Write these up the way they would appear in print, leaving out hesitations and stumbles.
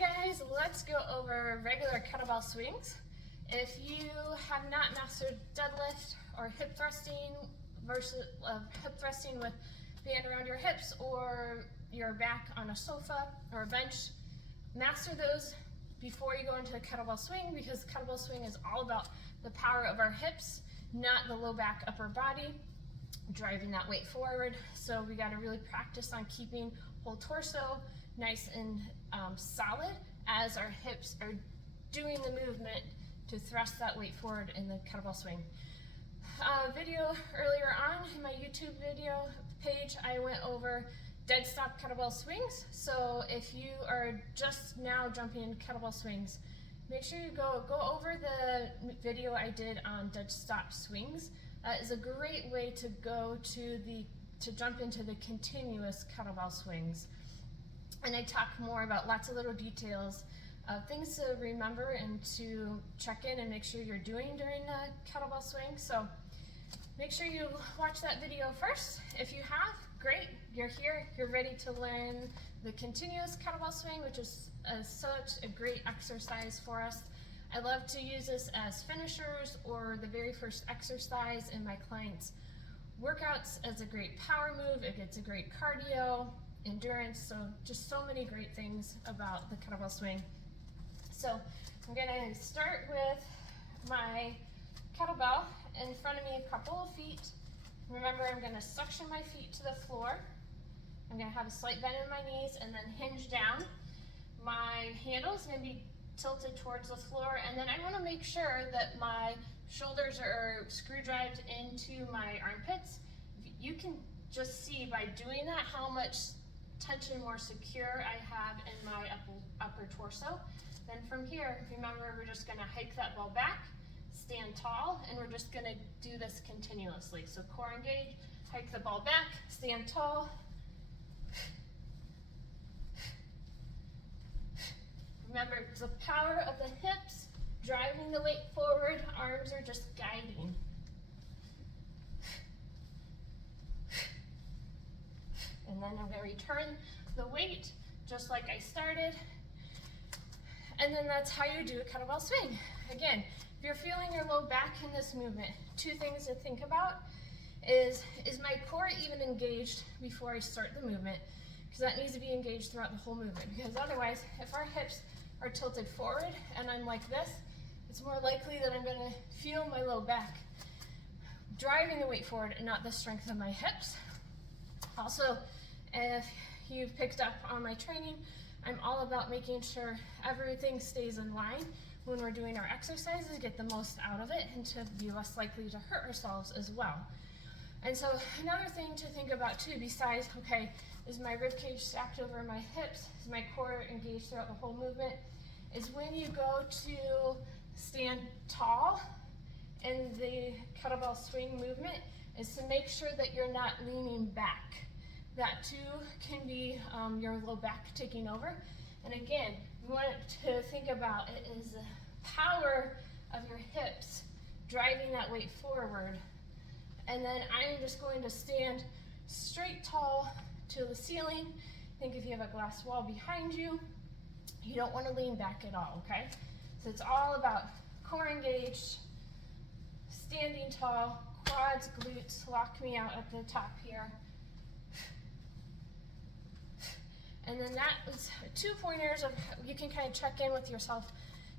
guys, let's go over regular kettlebell swings. If you have not mastered deadlift or hip thrusting versus hip thrusting with band around your hips or your back on a sofa or a bench, master those before you go into a kettlebell swing, because kettlebell swing is all about the power of our hips, not the low back, upper body, driving that weight forward. So we got to really practice on keeping whole torso nice and solid as our hips are doing the movement to thrust that weight forward in the kettlebell swing. Video earlier on in my YouTube video page, I went over dead stop kettlebell swings. So if you are just now jumping into kettlebell swings, make sure you go over the video I did on dead stop swings. That is a great way to go to jump into the continuous kettlebell swings. And I talk more about lots of little details, things to remember and to check in and make sure you're doing during the kettlebell swing. So make sure you watch that video first. If you have, great, you're here, you're ready to learn the continuous kettlebell swing, which is such a great exercise for us. I love to use this as finishers or the very first exercise in my clients' workouts as a great power move. It gets a great cardio, endurance, so just so many great things about the kettlebell swing. So I'm gonna start with my kettlebell in front of me a couple of feet. Remember, I'm gonna suction my feet to the floor. I'm gonna have a slight bend in my knees and then hinge down. My handle is gonna be tilted towards the floor, and then I wanna make sure that my shoulders are screw-drived into my armpits. You can just see by doing that how much tension more secure I have in my upper torso. Then from here, remember, we're just gonna hike that ball back, stand tall, and we're just gonna do this continuously. So core engage, hike the ball back, stand tall. Remember, it's the power of the hips driving the weight forward, arms are just guiding. And then I'm going to return the weight just like I started. And then that's how you do a kettlebell swing. Again, if you're feeling your low back in this movement, two things to think about is my core even engaged before I start the movement? Because that needs to be engaged throughout the whole movement. Because otherwise, if our hips are tilted forward and I'm like this, it's more likely that I'm going to feel my low back driving the weight forward and not the strength of my hips. Also, if you've picked up on my training, I'm all about making sure everything stays in line when we're doing our exercises, get the most out of it, and to be less likely to hurt ourselves as well. And so another thing to think about too, besides, okay, is my rib cage stacked over my hips, is my core engaged throughout the whole movement, is when you go to stand tall in the kettlebell swing movement, is to make sure that you're not leaning back. That too can be your low back taking over. And again, we want to think about it is the power of your hips driving that weight forward. And then I'm just going to stand straight tall to the ceiling. Think if you have a glass wall behind you, you don't want to lean back at all, okay? So it's all about core engaged, standing tall, quads, glutes, lock me out at the top here. And then that was 2 pointers of, you can kind of check in with yourself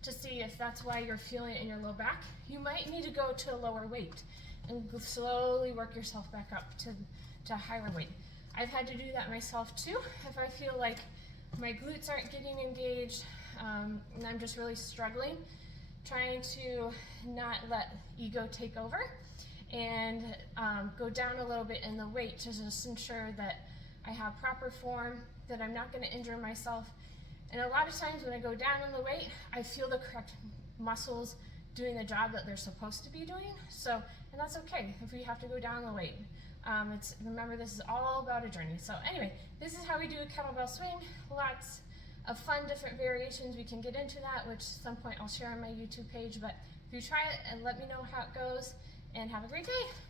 to see if that's why you're feeling it in your low back. You might need to go to a lower weight and slowly work yourself back up to a higher weight. I've had to do that myself too. If I feel like my glutes aren't getting engaged and I'm just really struggling, trying to not let ego take over and go down a little bit in the weight to just ensure that I have proper form, that I'm not going to injure myself. And a lot of times when I go down in the weight, I feel the correct muscles doing the job that they're supposed to be doing. So, and that's okay if we have to go down the weight. Remember, this is all about a journey. So anyway, this is how we do a kettlebell swing. Lots of fun different variations. We can get into that, which at some point I'll share on my YouTube page. But if you try it, and let me know how it goes, and have a great day.